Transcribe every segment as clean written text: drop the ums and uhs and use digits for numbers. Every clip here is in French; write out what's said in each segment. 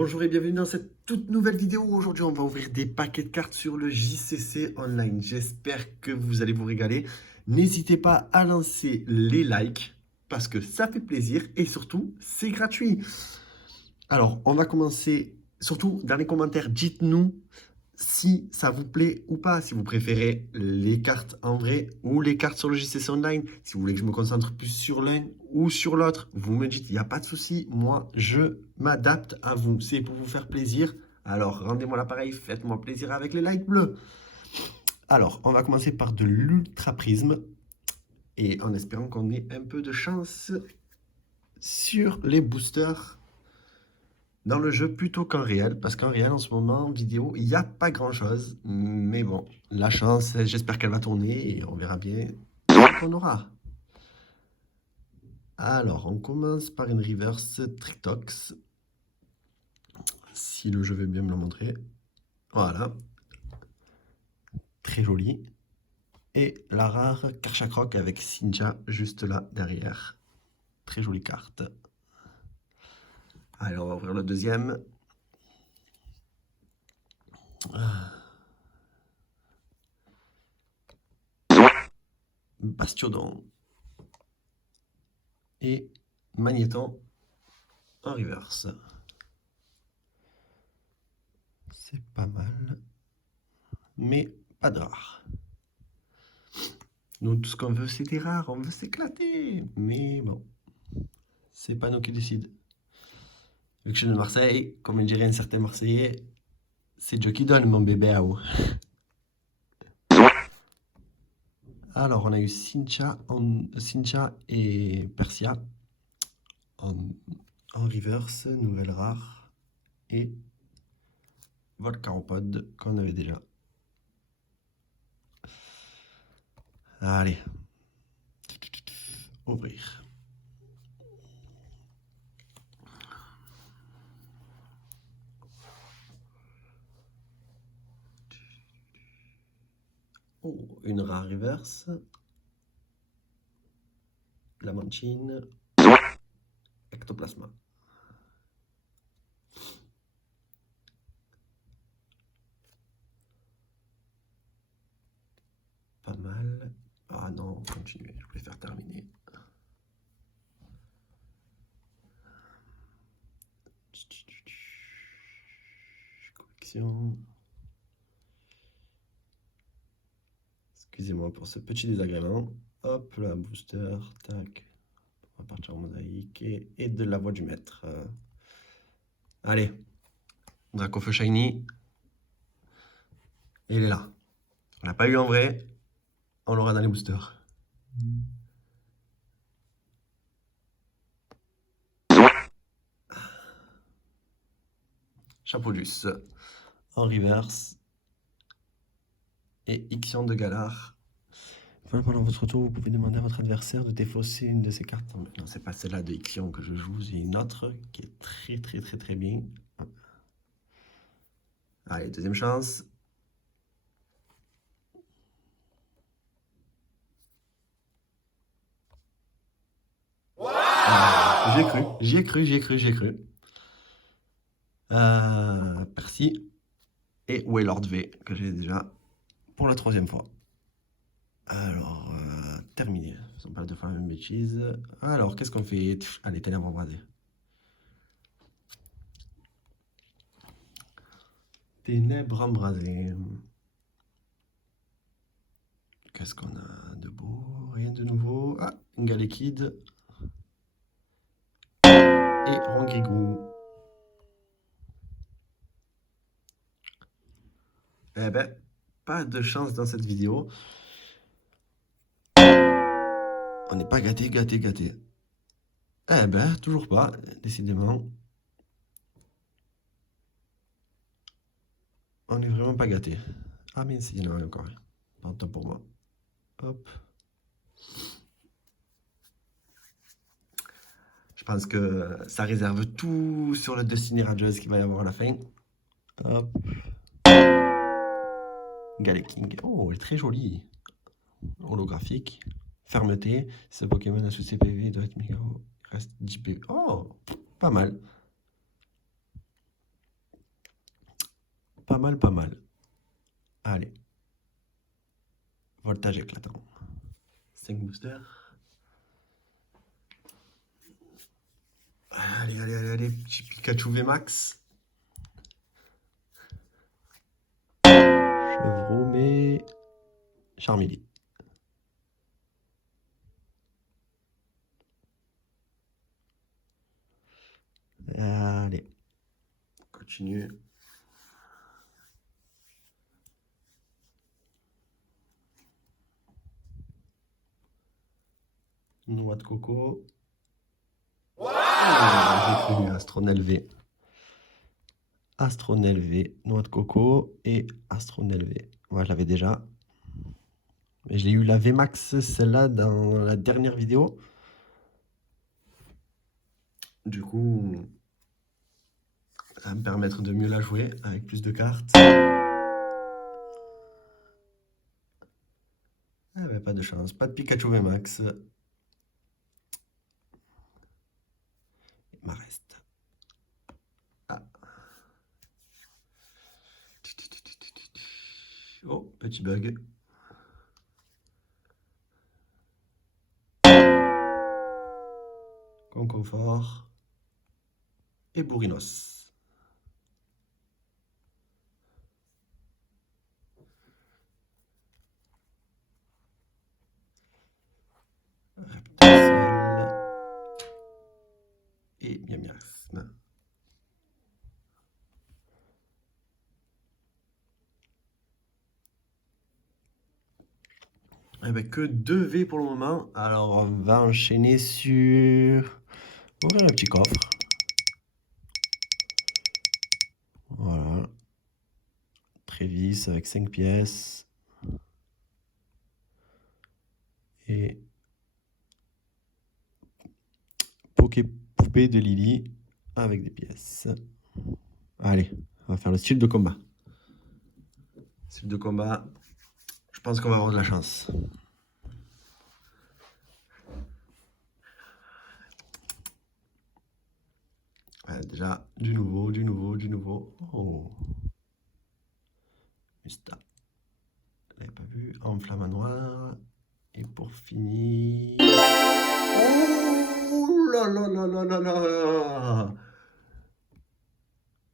Bonjour et bienvenue dans cette toute nouvelle vidéo. Aujourd'hui, on va ouvrir des paquets de cartes sur le JCC Online. J'espère que vous allez vous régaler. N'hésitez pas à lancer les likes parce que ça fait plaisir et surtout, c'est gratuit. Alors, on va commencer, surtout dans les commentaires, dites-nous si ça vous plaît ou pas, si vous préférez les cartes en vrai ou les cartes sur le JCC Online, si vous voulez que je me concentre plus sur l'un ou sur l'autre, vous me dites, il n'y a pas de souci, moi je m'adapte à vous, c'est pour vous faire plaisir, alors rendez-moi l'appareil, faites-moi plaisir avec les likes bleus. Alors, on va commencer par de l'ultra prisme, et en espérant qu'on ait un peu de chance sur les boosters dans le jeu plutôt qu'en réel, parce qu'en réel, en ce moment, en vidéo, il n'y a pas grand-chose. Mais bon, la chance, j'espère qu'elle va tourner et on verra bien ce qu'on aura. Alors, on commence par une reverse Trictox. Si le jeu veut bien me le montrer. Voilà. Très joli. Et la rare Karchakrok avec Sinja juste là derrière. Très jolie carte. Allez, on va ouvrir le deuxième. Bastiodon. Et Magnéton en reverse. C'est pas mal. Mais pas de rare. Nous, tout ce qu'on veut, c'est des rares. On veut s'éclater. Mais bon, c'est pas nous qui décident. Vu que je suis de Marseille, comme il dirait un certain Marseillais, c'est Dieu qui donne, mon bébé à vous. Alors, on a eu Sincha et Persia en reverse, nouvelle rare, et Volcaropod qu'on avait déjà. Allez, ouvrir. Oh, une rare reverse. La Manchin. Ectoplasma. Pas mal. Ah non, continuez, je préfère terminer. Collection. Excusez-moi pour ce petit désagrément. Hop, là, booster, tac. On va partir en mosaïque et de la voix du maître. Allez, Dracofeu Shiny. Et il est là. On l'a pas eu en vrai, on l'aura dans les boosters. Chapeaudus en reverse. Et Ixion de Galar. Voilà, pendant votre tour, vous pouvez demander à votre adversaire de défausser une de ses cartes. Non, c'est pas celle-là de Ixion que je joue, j'ai une autre qui est très bien. Allez, deuxième chance. J'ai cru. Percy et Waylord V, que j'ai déjà pour la troisième fois. Alors, terminé. Faisons pas deux fois la même bêtise. Alors, qu'est-ce qu'on fait? Allez, ténèbres embrasées. Ténèbres embrasées. Qu'est-ce qu'on a de beau? Rien de nouveau. Ah, une Galekid. Et Rongrigou. Eh ben, pas de chance dans cette vidéo. On n'est pas gâté. Eh ben, toujours pas, décidément. On n'est vraiment pas gâté. Ah mince, il y en a encore. Pas de temps pour moi. Hop. Je pense que ça réserve tout sur le Destiny Rangers qu'il va y avoir à la fin. Hop. Galeking. Oh, elle est très jolie. Holographique. Fermeté. Si ce Pokémon a sous ses PV, il doit être méga haut. Il reste 10 PV. Oh, pas mal. pas mal, pas mal. Allez. Voltage éclatant. 5 boosters. Allez, allez, allez, allez. Petit Pikachu VMAX. Chevrolet. Charmeleon. Allez. Continue. Noix de coco. Wow, j'ai cru Astronel V. Astronel V, noix de coco et Astronel V. Moi, je l'avais déjà. Mais j'ai eu la VMAX, celle-là, dans la dernière vidéo. Du coup, ça va me permettre de mieux la jouer avec plus de cartes. Ah ben, pas de chance, pas de Pikachu VMAX. Il m'en reste. Ah. Oh, petit bug. Conconfort. Et Bourrinos. Reptile. Et Miamiasme. Eh ben, que 2 V pour le moment. Alors, on va enchaîner sur... Ouvrir le petit coffre. Voilà. Trévis avec 5 pièces. Et... Poupée de Lily avec des pièces. Allez, on va faire le style de combat. Style de combat, je pense qu'on va avoir de la chance. Ouais, déjà, du nouveau, du nouveau, du nouveau. Oh. Musta. Je l'avais pas vu. Enflamme-noir. Et pour finir... Oh là là là là là là.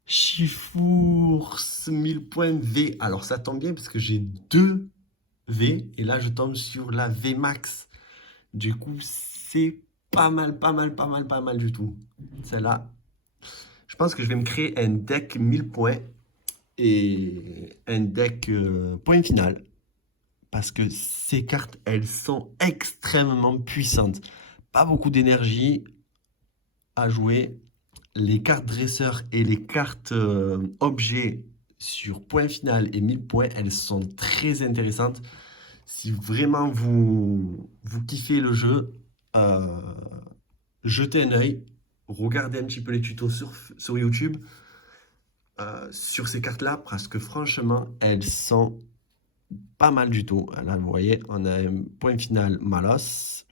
Chifours, 1000 points V. Alors ça tombe bien parce que j'ai 2 V. Et là, je tombe sur la VMAX. Du coup, c'est pas mal, pas mal, pas mal, pas mal du tout. Celle-là, je pense que je vais me créer un deck 1000 points et un deck point final. Parce que ces cartes, elles sont extrêmement puissantes. Pas beaucoup d'énergie à jouer. Les cartes dresseurs et les cartes objets sur point final et 1000 points, elles sont très intéressantes. Si vraiment vous kiffez le jeu, jetez un œil, regardez un petit peu les tutos sur YouTube sur ces cartes-là, parce que franchement, elles sont pas mal du tout. Là, vous voyez, on a un point final Malos.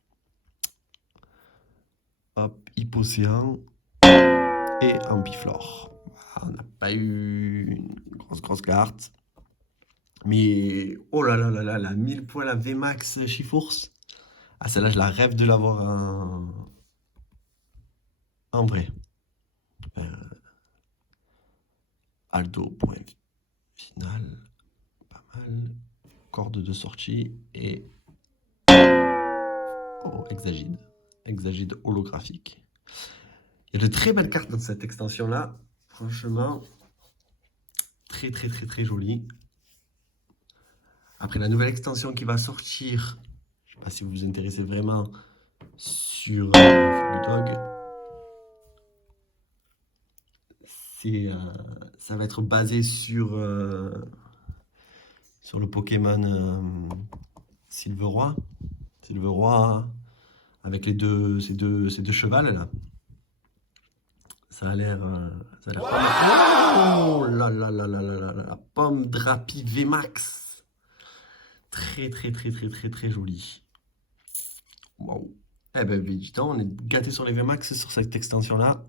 Hop, Hippocéan et Ampiflore. On n'a pas eu une grosse carte. Mais oh là là là là, la 1000 points, la VMAX Chifours. Ah, celle-là, je la rêve de l'avoir en vrai. Aldo, point final. Pas mal. Corde de sortie et... Oh, Hexagide. Hexagide holographique. Il y a de très belles cartes dans cette extension-là. Franchement, très très très très jolie. Après la nouvelle extension qui va sortir, je ne sais pas si vous vous intéressez vraiment sur Dog. Ça va être basé sur le Pokémon Silveroi. Silveroi avec ces deux chevals là. Ça a l'air pas mal. Oh là là là là là là la pomme Drapi VMAX. Très très très très très très jolie. Wow. Eh ben Vegeta, on est gâté sur les VMAX sur cette extension là.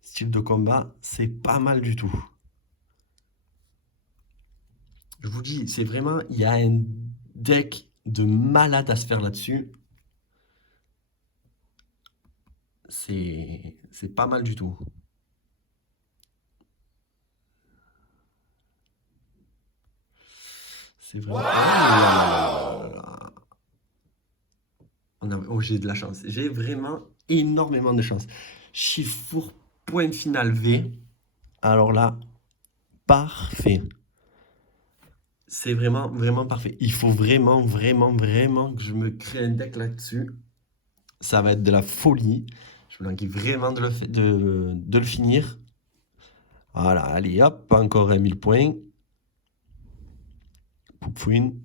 Style de combat, c'est pas mal du tout. Je vous dis, c'est vraiment, il y a un deck de malade à se faire là-dessus. C'est pas mal du tout. C'est vraiment. Oh là là là là là là. Oh, j'ai de la chance. J'ai vraiment énormément de chance. Chiffre point final V. Alors là, parfait. C'est vraiment, vraiment parfait. Il faut vraiment, vraiment, vraiment que je me crée un deck là-dessus. Ça va être de la folie. Je me languis vraiment de le finir. Voilà, allez hop, encore un 1000 points. Poupouine.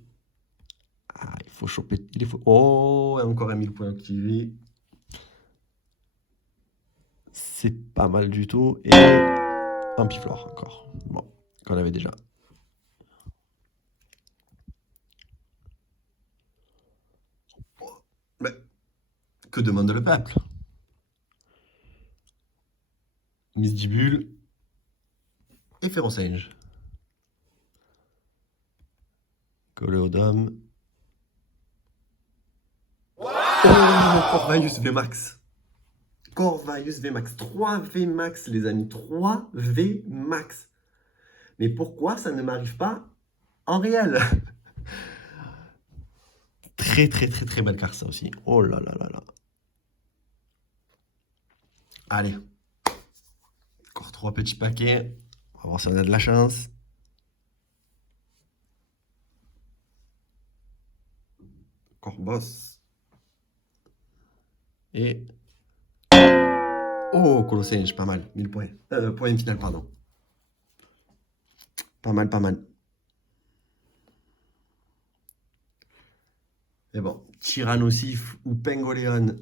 Ah, il faut choper. Oh, encore un 1000 points activés. C'est pas mal du tout. Et un piflore encore. Bon, qu'on avait déjà. Mais que demande le peuple? Misdibule et Férocinge. Coléodome. Oh, Corvaius VMAX. Corvaius VMAX. 3 VMAX, les amis. 3 VMAX. Mais pourquoi ça ne m'arrive pas en réel? Très, très, très, très belle carte, ça aussi. Oh là là là là. Allez. Encore 3 petits paquets. On va voir si on a de la chance. Encore boss. Et. Oh, Colossinge, pas mal. 1000 points. Point final, pardon. Pas mal, pas mal. Mais bon, Tyrannosif ou Pengoleon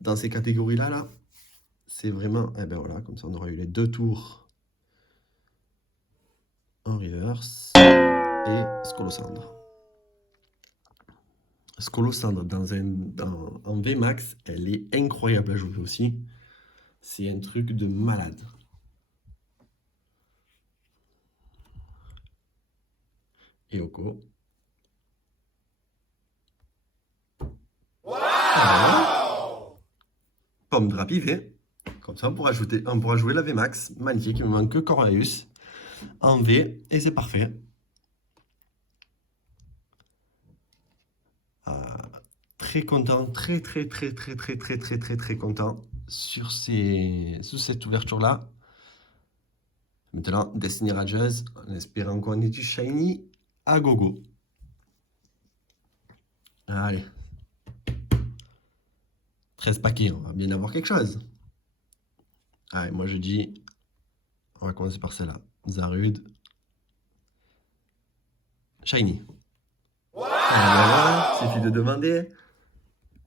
dans ces catégories-là, là, c'est vraiment. Eh ben voilà, comme ça on aura eu les 2 tours en reverse. Et Scolosandre. Scolosandre en VMAX, elle est incroyable à jouer aussi. C'est un truc de malade. Et Oko. Wow. Pomme drapivée. Comme ça, on pourra jouer la VMAX. Magnifique, il me manque que Corvaius en V et c'est parfait. Très content, très très très très très très très très très content sur cette ouverture-là. Maintenant, Destiny Rageuse, en espérant qu'on ait du shiny à gogo. Allez. 13 paquets, on va bien avoir quelque chose. Allez, moi je dis, on va commencer par celle-là. Zarude. Shiny. Voilà, suffit de demander.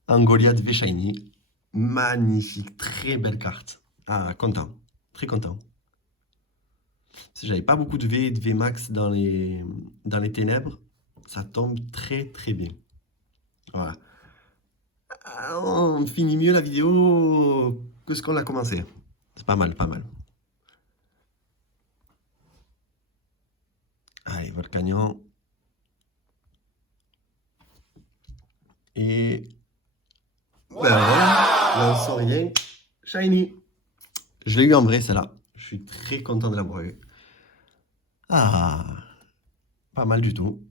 Un Goliath V Shiny. Magnifique, très belle carte. Ah, content, très content. Si j'avais pas beaucoup de V et de V max dans les ténèbres, ça tombe très très bien. Voilà. Ah, on finit mieux la vidéo que ce qu'on a commencé. C'est pas mal, pas mal. Allez, Volcanion. Et. Ben voilà, là on sort rien. Shiny. Je l'ai eu en vrai, celle-là. Je suis très content de l'avoir eu. Ah, pas mal du tout.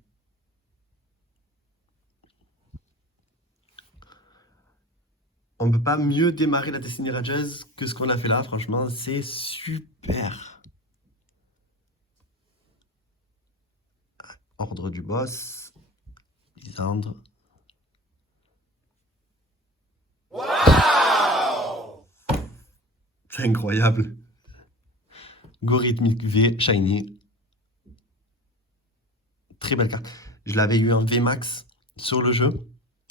On ne peut pas mieux démarrer la Destiny Rageuse que ce qu'on a fait là, franchement, c'est super. Ordre du boss. Lisandre. Wow! C'est incroyable. Gorithmic V, Shiny. Très belle carte. Je l'avais eu en V max sur le jeu.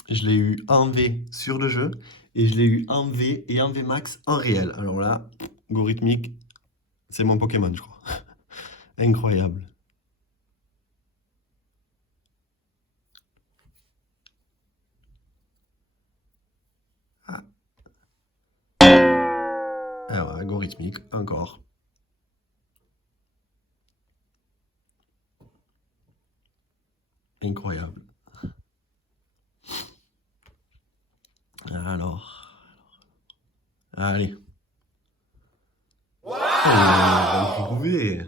Je l'ai eu en V sur le jeu. Et je l'ai eu en V et en V max en réel. Alors là, Gorithmic, c'est mon Pokémon, je crois. Incroyable. Ah. Alors, algorithmique, encore. Incroyable. Alors. Allez. Oh, retrouvé.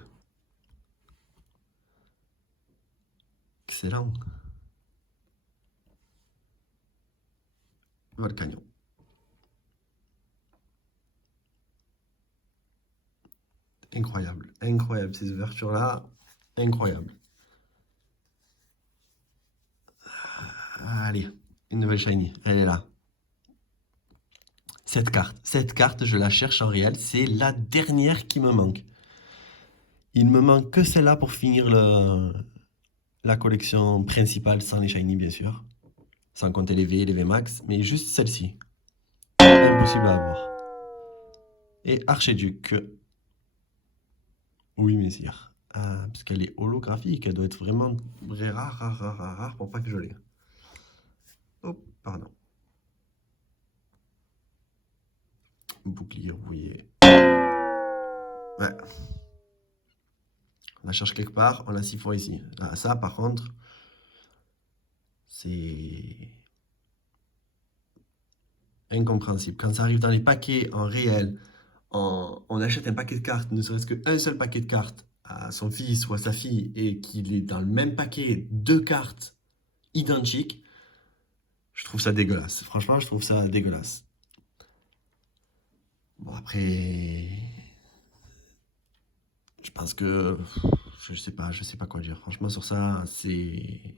Excellent. Volcanion. Incroyable. Incroyable ces ouvertures-là. Incroyable. Allez. Une nouvelle shiny. Elle est là. Cette carte, je la cherche en réel. C'est la dernière qui me manque. Il me manque que celle-là pour finir la collection principale sans les shiny, bien sûr. Sans compter les V et les V max. Mais juste celle-ci. Impossible à avoir. Et Archiduc. Oui, messire. Parce qu'elle est holographique. Elle doit être vraiment rare pour pas que je l'ai. Oh, pardon. Bouclier rouillé. Ouais. On la cherche quelque part, on la 6 fois ici. Ah, ça, par contre, c'est incompréhensible. Quand ça arrive dans les paquets en réel, on achète un paquet de cartes, ne serait-ce qu'un seul paquet de cartes à son fils ou à sa fille, et qu'il est dans le même paquet 2 cartes identiques, je trouve ça dégueulasse. Franchement, je trouve ça dégueulasse. Bon, après, je pense que je sais pas quoi dire. Franchement, sur ça, c'est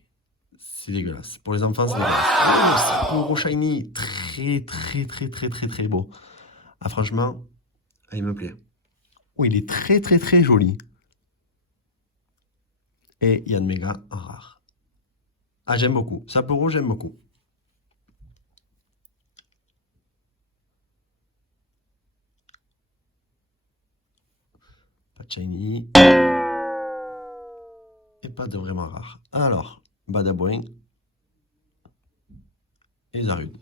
dégueulasse. Pour les enfants, c'est dégueulasse. Oh, Sapporo Shiny, très beau. Ah, franchement, il me plaît. Oh, il est très joli. Et Yann Mega en rare. Ah, j'aime beaucoup. Sapporo, j'aime beaucoup. Pas de shiny. Et pas de vraiment rare. Alors, Badaboing et Zarude.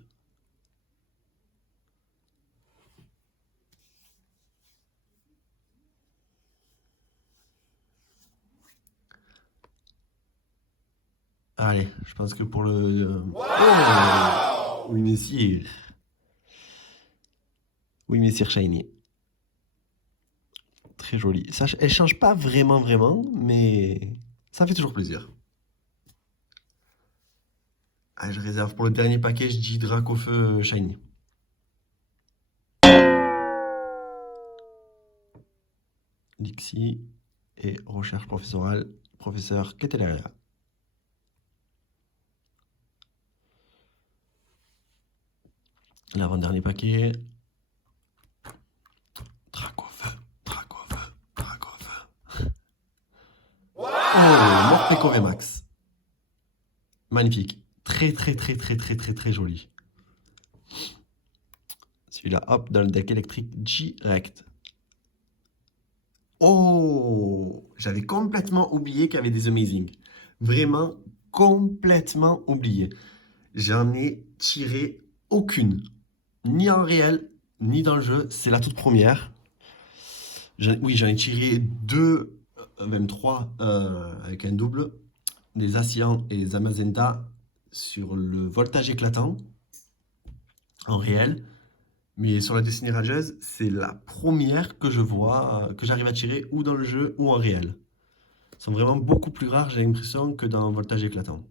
Allez, je pense que pour le... Oh, oui, messire. Oui, messire shiny. Très joli. Ça, elle change pas vraiment, mais ça fait toujours plaisir. Ah, je réserve pour le dernier paquet, je dis Dracofeu Shiny. Lixie et recherche professorale, professeur Keteleria. L'avant-dernier paquet. Dracofeu. Oh, Morpeko VMAX. Magnifique. Très joli. Celui-là, hop, dans le deck électrique direct. Oh, j'avais complètement oublié qu'il y avait des Amazing. Vraiment complètement oublié. J'en ai tiré aucune. Ni en réel, ni dans le jeu. C'est la toute première. Oui, j'en ai tiré 2, même 3 avec un double. Des Asian et des Amazenta sur le voltage éclatant en réel. Mais sur la destinée rageuse, c'est la première que je vois, que j'arrive à tirer ou dans le jeu ou en réel. Ils sont vraiment beaucoup plus rares, j'ai l'impression, que dans voltage éclatant.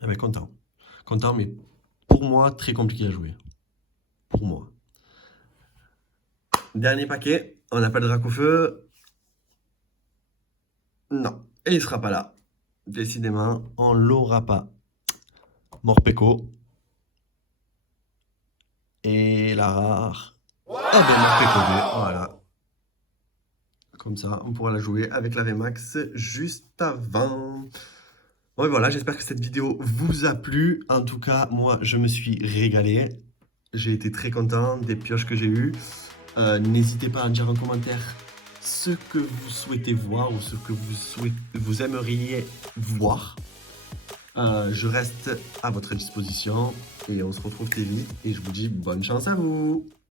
Ah ben, content. Content, mais pour moi, très compliqué à jouer. Pour moi. Dernier paquet, on n'a pas de Dracofeu. Non, et il sera pas là. Décidément, on l'aura pas. Morpeko. Et la rare. Ah ben Morpeko V, voilà. Comme ça, on pourra la jouer avec la VMAX juste avant. Bon, et voilà, j'espère que cette vidéo vous a plu. En tout cas, moi, je me suis régalé. J'ai été très content des pioches que j'ai eues. N'hésitez pas à dire en commentaire ce que vous souhaitez voir ou ce que vous aimeriez voir. Je reste à votre disposition et on se retrouve très vite et je vous dis bonne chance à vous.